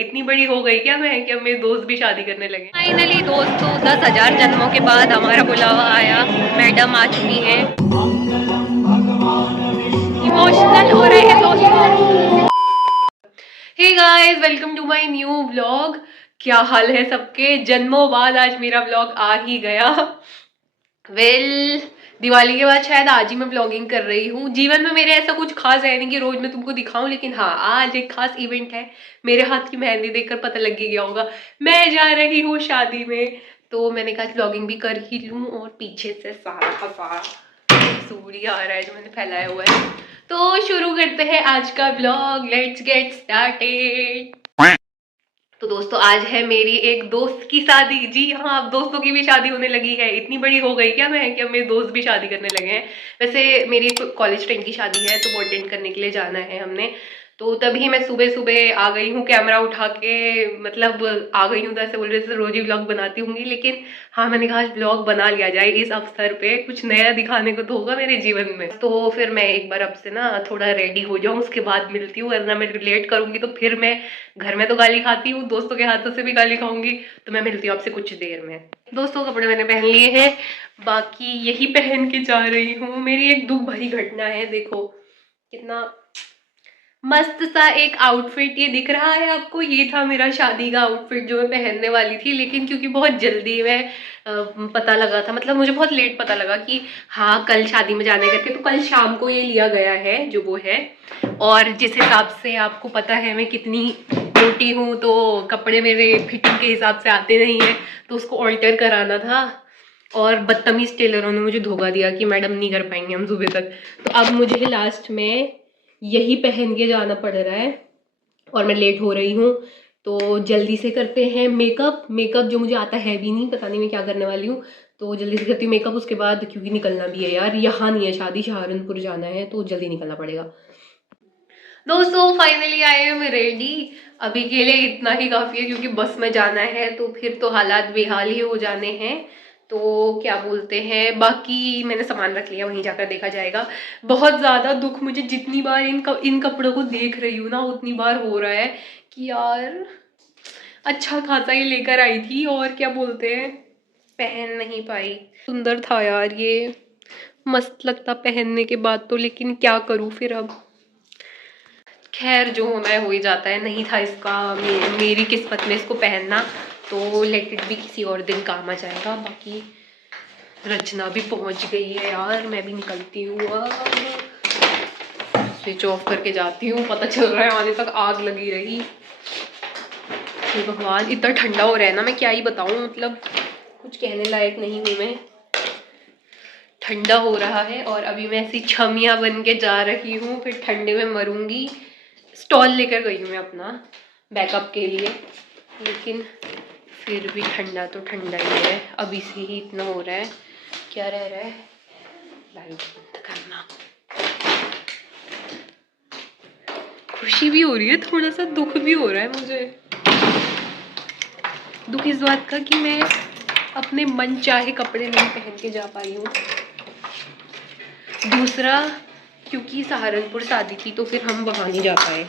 इतनी बड़ी हो गई क्या मैं कि अब मेरे दोस्त भी शादी करने लगे। फाइनली दोस्तों 10,000 जन्मों के बाद हमारा बुलावा आया। मैडम आ चुकी हैं। इमोशनल हो रहे हैं दोस्तों। Hey guys, welcome to my new vlog. क्या हाल है सबके? जन्मों बाद आज मेरा व्लॉग आ ही गया। दिवाली के बाद शायद आज ही मैं व्लॉगिंग कर रही हूँ। जीवन में मेरे ऐसा कुछ खास है नहीं कि रोज मैं तुमको दिखाऊं, लेकिन हाँ आज एक खास इवेंट है। मेरे हाथ की मेहंदी देखकर पता लग ही गया होगा, मैं जा रही हूँ शादी में। तो मैंने कहा व्लॉगिंग भी कर ही लूँ। और पीछे से सारा का सारा सूर्य आ रहा है जो मैंने फैलाया हुआ है। तो शुरू करते हैं आज का व्लॉग। Let's get started. तो दोस्तों आज है मेरी एक दोस्त की शादी। जी हाँ, अब दोस्तों की भी शादी होने लगी है। इतनी बड़ी हो गई क्या मैं कि अब मेरे दोस्त भी शादी करने लगे हैं। वैसे मेरी कॉलेज फ्रेंड की शादी है तो वो अटेंड करने के लिए जाना है हमने। तो तभी मैं सुबह सुबह आ गई हूँ कैमरा उठा के। मतलब आ गई हूँ तो ऐसे बोल रहे थे रोज ही व्लॉग बनाती होंगी, लेकिन हाँ मैंने कहा व्लॉग बना लिया जाए इस अवसर पे। कुछ नया दिखाने को तो होगा मेरे जीवन में। तो फिर मैं एक बार अब से ना थोड़ा रेडी हो जाऊँ, उसके बाद मिलती हूँ। वरना मैं लेट करूंगी तो फिर मैं घर में तो गाली खाती हूँ, दोस्तों के हाथों से भी गाली खाऊंगी। तो मैं मिलती हूँ आपसे कुछ देर में। दोस्तों कपड़े मैंने पहन लिए हैं, बाकी यही पहन के जा रही हूँ। मेरी एक दुख भरी घटना है। देखो कितना मस्त सा एक आउटफिट ये दिख रहा है आपको। ये था मेरा शादी का आउटफिट जो मैं पहनने वाली थी, लेकिन क्योंकि बहुत जल्दी में पता लगा था, मतलब मुझे बहुत लेट पता लगा कि हाँ कल शादी में जाने करके, तो कल शाम को ये लिया गया है जो वो है। और जिस हिसाब से आपको पता है मैं कितनी मोटी हूँ, तो कपड़े मेरे फिटिंग के हिसाब से आते नहीं है, तो उसको ऑल्टर कराना था। और बदतमीज टेलरों ने मुझे धोखा दिया कि मैडम नहीं कर पाएंगे हम सुबह तक। तो अब मुझे लास्ट में यही पहन के जाना पड़ रहा है और मैं लेट हो रही हूँ। तो जल्दी से करते हैं मेकअप जो मुझे आता है भी नहीं, पता नहीं मैं क्या करने वाली हूँ। तो जल्दी से करती हूँ मेकअप, उसके बाद क्योंकि निकलना भी है यार। यहाँ नहीं है शादी, सहारनपुर जाना है, तो जल्दी निकलना पड़ेगा। दोस्तों फाइनली आई हूँ मैं रेडी। अभी के लिए इतना ही काफ़ी है क्योंकि बस में जाना है, तो फिर तो हालात बेहाल ही हो जाने हैं। तो क्या बोलते हैं, बाकी मैंने सामान रख लिया, वहीं जाकर देखा जाएगा। बहुत ज़्यादा दुख मुझे जितनी बार इन कपड़ों को देख रही हूँ ना, उतनी बार हो रहा है कि यार अच्छा खासा ये लेकर आई थी और क्या बोलते हैं पहन नहीं पाई। सुंदर था यार ये, मस्त लगता पहनने के बाद तो, लेकिन क्या करूँ फिर अब। खैर जो होना है हो ही जाता है। नहीं था इसका मेरी किस्मत में इसको पहनना, तो लेट इट भी, किसी और दिन काम आ जाएगा। बाकी रचना भी पहुंच गई है यार, मैं भी निकलती हूँ अब। स्विच ऑफ करके जाती हूँ। पता चल रहा है आने तक आग लगी रही। हे भगवान, इतना ठंडा हो रहा है ना, मैं क्या ही बताऊँ, मतलब कुछ कहने लायक नहीं हूँ मैं। ठंडा हो रहा है और अभी मैं ऐसी छमिया बन के जा रही हूँ, फिर ठंडे में मरूंगी। स्टॉल लेकर गई हूँ मैं अपना बैकअप के लिए, लेकिन फिर भी ठंडा तो ठंडा ही है। अभी से ही इतना हो रहा है। क्या रह रहा है, लाइट बंद करना। खुशी भी हो रही है, थोड़ा सा दुख भी हो रहा है मुझे। दुख इस बात का कि मैं अपने मन चाहे कपड़े नहीं पहन के जा पाई हूँ। दूसरा क्योंकि सहारनपुर शादी थी तो फिर हम वहाँ नहीं जा पाए,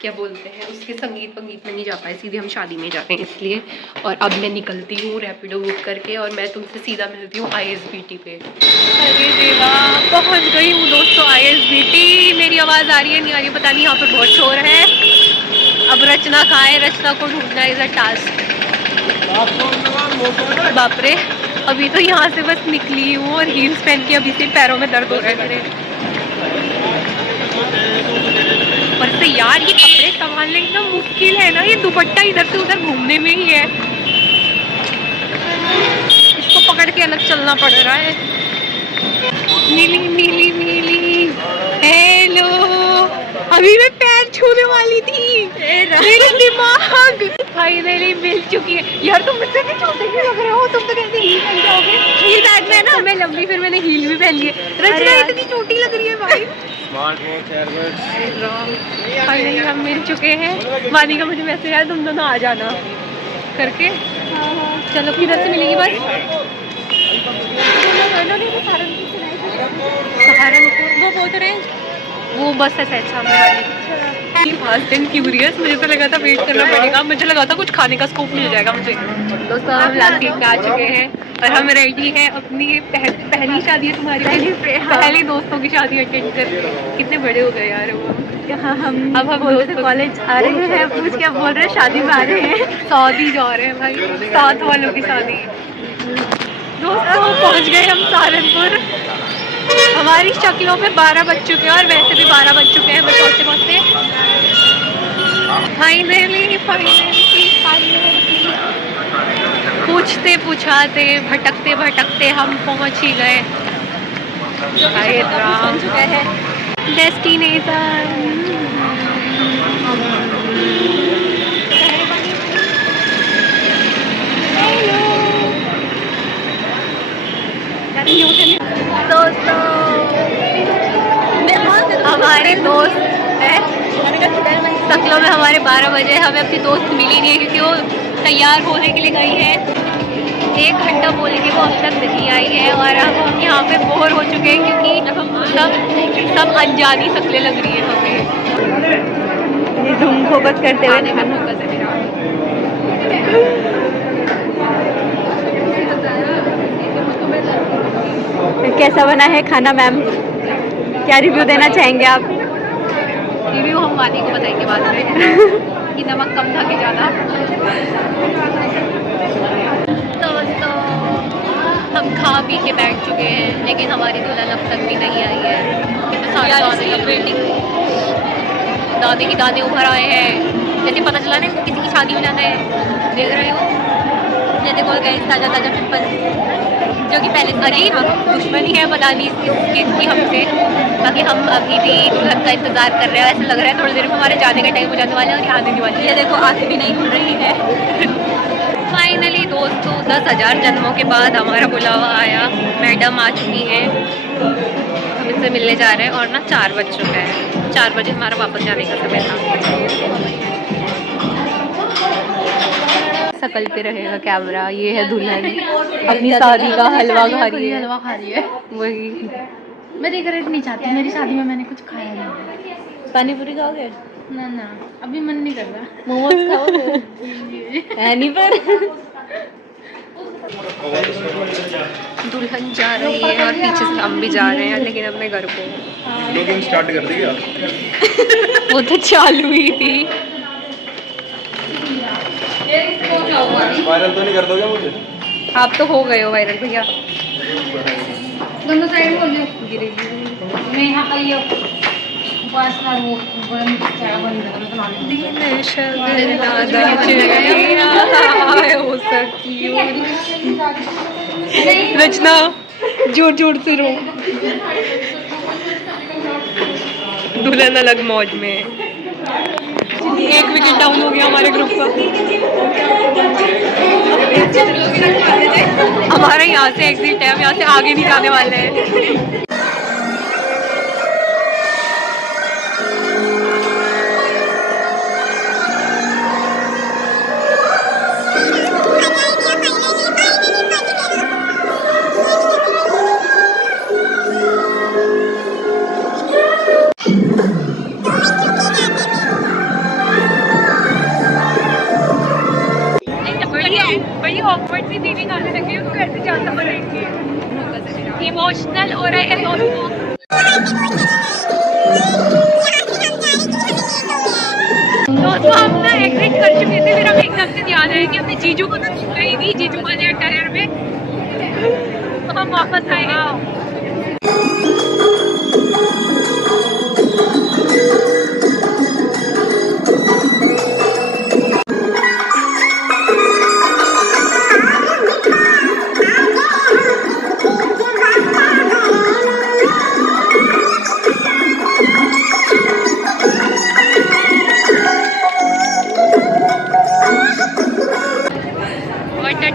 क्या बोलते हैं उसके संगीत में नहीं जा पाए, सीधे हम शादी में जाते हैं इसलिए। और अब मैं निकलती हूँ रैपिडो बुक करके और मैं तुमसे सीधा मिलती हूँ ISBT पे। अरे देवा, पहुँच गई हूँ दोस्तों ISBT। मेरी आवाज़ आ रही है नहीं आ रही पता नहीं, यहाँ पे बहुत शोर है। अब रचना कहाँ है, रचना को ढूंढना इज अ टास्क। बाप रे, अभी तो यहाँ से बस निकली हूँ और हील्स पहन के अभी से पैरों में दर्द हो रहा है मेरे। पर से यार ये कपड़े संभालने इतना मुश्किल है ना, ये दुपट्टा इधर से उधर घूमने में ही है। इसको पकड़ के अलग चलना पड़ रहा है। नीली नीली नीली, हेलो, अभी मैं पैर छूने वाली थी। मेरा दिमाग फाइनली मिल चुकी है। यार तुम मुझसे भी छोटे क्यों लग रहे हो, तुम तो कहते हील पहन जाओगे। हील बैग में ना मैं लंबी, फिर मैंने हील भी पहन ली है। रचना इतनी छोटी लग रही है भाई। फाइनली हम मिल चुके हैं। वानी का मुझे मैसेज आया तुम दोनों आ जाना करके। चलो किधर से मिलेगी बस? सहारनपुर वो बोल रहे हैं, वो बस है शायद सामने वाली। फास्ट एंड फ्यूरियस, मुझे तो लगा था वेट करना पड़ेगा, मुझे लगा था कुछ खाने का स्कोप मिल जाएगा मुझे। दोस्तों हम लास्ट केक पे आ चुके हैं और हम रेडी हैं अपनी पहली शादी है तुम्हारी, पहली दोस्तों की शादी अटेंड कर। कितने बड़े हो गए यार वो। यहाँ हम अब हम दोस्तों कॉलेज आ रहे हैं, पूछ के बोल रहे हैं शादी में आ रहे हैं। सऊदी जा रहे हैं भाई, साथ वालों की शादी। दोस्तों पहुंच गए हम सहारनपुर। हमारी शक्लों पे 12 बज चुके हैं और वैसे भी 12 बज चुके हैं बस पहुंचते पहुंचते। फाइनली पूछते पूछाते भटकते भटकते हम पहुंच ही गए डेस्टिनेशन। दोस्तों हमारे दोस्त है शक्लों में हमारे 12 बजे, हमें अपनी दोस्त मिली नहीं है क्योंकि वो तैयार होने के लिए गई है। 1 घंटा बोली थी वो अब तक नहीं आई है और अब हम यहाँ पे बोर हो चुके हैं क्योंकि सब अनजानी शक्लें लग रही है हमें। ये झूम फोकस करते हुए में फोकस है मेरा। कैसा बना है खाना मैम? क्या रिव्यू देना चाहेंगे आप? रिव्यू हम वानी को बताएंगे बाद में कि नमक कम था कि ज़्यादा। तो हम खा पी के बैठ चुके हैं लेकिन हमारी दुल्हन अब तक भी नहीं आई है क्योंकि सारे दाने की दाने उभर आए हैं। जैसे पता चला ना किसी की शादी में जाना है, देख रहे हो जैसे कोई गए ताज़ा ताज़ा पिंपल जो कि पहले अजीब दुश्मनी है पता नहीं इसकी हमसे। बाकी हम अभी भी दुल्हन का इंतज़ार कर रहे हैं। ऐसा लग रहा है थोड़ी देर में हमारे जाने का टाइम हो जाने वाला है और आने नहीं वाली है। देखो आगे भी नहीं खुल रही है। फाइनली दोस्तों 10,000 जन्मों के बाद हमारा बुलावा आया। मैडम आ चुकी हैं, हम इससे मिलने जा रहे हैं और ना 4 बज चुका है। 4 बजे हमारा वापस जाने का समय था। शकल पे रहेगा कैमरा। ये है दुल्हन अपनी शादी का हलवा खा रही है। वही मैं डेकोरेट नहीं चाहती, मेरी शादी में मैंने कुछ खाया नहीं। पानी पूरी खाओगे? ना अभी मन नहीं कर रहा। मोमोज खाओगे? नहीं पर दुल्हन जा रही है और पीछे से हम भी जा रहे हैं लेकिन अपने घर को। ब्लॉगिंग स्टार्ट कर दी क्या? वो तो चालू ही थी। वायरल तो नहीं कर दोगे मुझे? आप तो हो गए हो वायरल भैया। दोनों साइड बोलियो गिरेगी। मैं यहाँ पर ये बस ना वो बंद क्या बंद रचना जोर जोर से रो। दुल्हन अलग मौज में। 1 विकेट डाउन हो गया हमारे ग्रुप का। हमारा यहाँ से एग्जिट है, हम यहाँ से आगे नहीं जाने वाले हैं। बड़ी ऑकवर्ड सी फीलिंग आने लगी है, घर से जाना पड़ेगी। इमोशनल हो रहा है दोस्तों। हम ना एग्जिट कर चुके थे, फिर हमें एकदम से ध्यान आया कि अपने जीजू को तो छूना ही नहीं, जीजू वाले टायर में। तो हम वापस आए।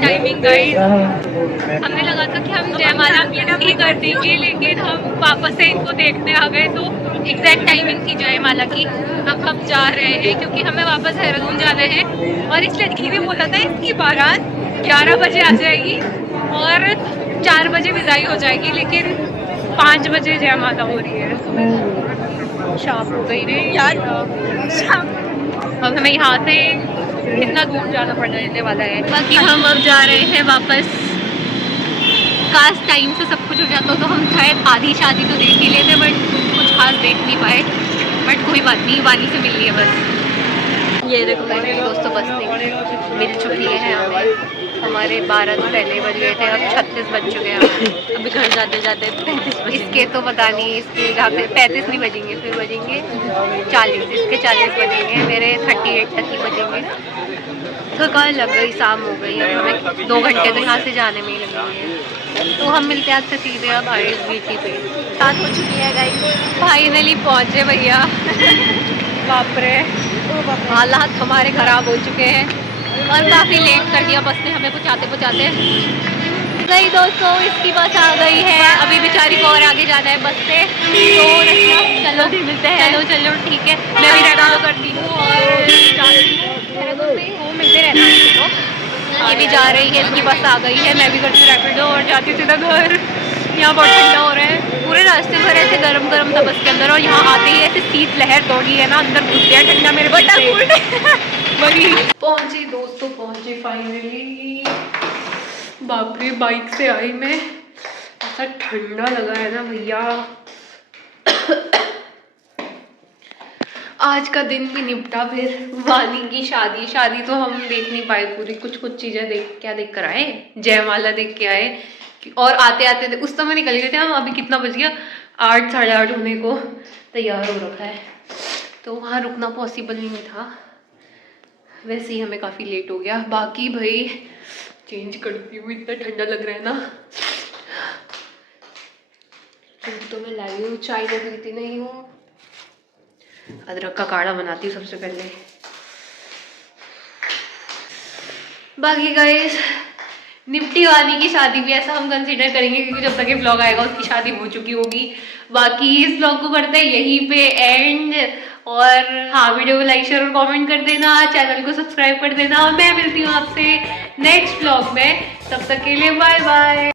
टाइमिंग गाइस, हमें लगा था कि हम जयमाला नहीं कर देंगे लेकिन हम वापस से इनको देखने आ गए। तो एग्जैक्ट टाइमिंग थी जयमाला की। अब हम जा रहे हैं क्योंकि हमें वापस देहरादून जाना है और इस लड़की ने बोला था इसकी बारात 11 बजे आ जाएगी और 4 बजे विदाई हो जाएगी, लेकिन 5 बजे जयमाला हो रही है। शाम हो गई रे यार शाम अब हमें यहाँ से कितना दूर जाना पड़ने वाला है। बाकी हम अब जा रहे हैं वापस। काश टाइम से सब कुछ हो जाता तो हम शायद आधी शादी तो देख ही लेते, बट कुछ खास देख नहीं पाए। बट कोई बात नहीं, वानी से मिल लिया बस। ये देखो मेरे दोस्तों, बस मिल चुकी है हमें। हमारे 12 तो पहले बज गए थे, अब 36 बज चुके हैं। अभी घर जाते जाते 35 बजे। इसके तो पता नहीं, इसके जाते 35 नहीं बजेंगे, फिर बजेंगे 40, इसके 40 बजेंगे, मेरे 38 तक ही बजेंगे। थकान लग गई, शाम हो गई, अब हमें 2 घंटे तो यहाँ से जाने में ही लगेंगे। तो हम मिलते हैं आपसे सीधे अब ISBT पे। रात हो चुकी है गाइस, फाइनली पहुँचे भैया। बाप रे, हालात हमारे ख़राब हो चुके हैं और काफ़ी लेट कर दिया बस ने हमें पहुँचाते। गई दोस्तों, इसकी बस आ गई है। अभी बेचारी को और आगे जाना है बस से। तो रचना चलो मिलते हैं। चलो ठीक है, मैं भी रैपिडो करती हूँ और जाती हूँ। वो मिलते रहना है। तो ये भी जा रही है, इसकी बस आ गई है। मैं भी करती हूँ रैपिडो और जाती हूँ सीधा घर। यहाँ बहुत ठंडा हो रहा है, पूरे रास्ते भर ऐसे गरम था बस के अंदर, और यहाँ आते ही ऐसे शीत लहर दौड़ी है ना, अंदर घुस गया ठंडा मेरे वही। पहुँचे दोस्तों, पहुँचे फाइनली। बाप रे, बाइक से आई मैं, ऐसा ठंडा लगा है ना भैया। आज का दिन भी निपटा। फिर वानी की शादी तो हम देख नहीं पाए पूरी, कुछ चीज़ें देख कर आए। जयमाला देख के आए और आते थे उस समय निकल गए थे हम। अभी कितना बज गया, 8 साढ़े 8 होने को तैयार हो रखा है, तो वहाँ रुकना पॉसिबल नहीं था। वैसे ही हमें काफ़ी लेट हो गया। बाकी भाई चेंज करती हूँ, इतना ठंडा लग रहा है ना। तो मैं लाई हूँ, चाय तो पीती नहीं हूँ। अदरक का काढ़ा बनाती हूँ सबसे पहले। बाकी गाइस निपटी वानी की शादी भी ऐसा हम कंसीडर करेंगे, क्योंकि जब तक ये ब्लॉग आएगा उसकी शादी हो चुकी होगी। बाकी इस ब्लॉग को करते हैं यहीं पे एंड। और हाँ, वीडियो को लाइक शेयर और कमेंट कर देना, चैनल को सब्सक्राइब कर देना। और मैं मिलती हूँ आपसे नेक्स्ट ब्लॉग में, तब तक के लिए बाय बाय।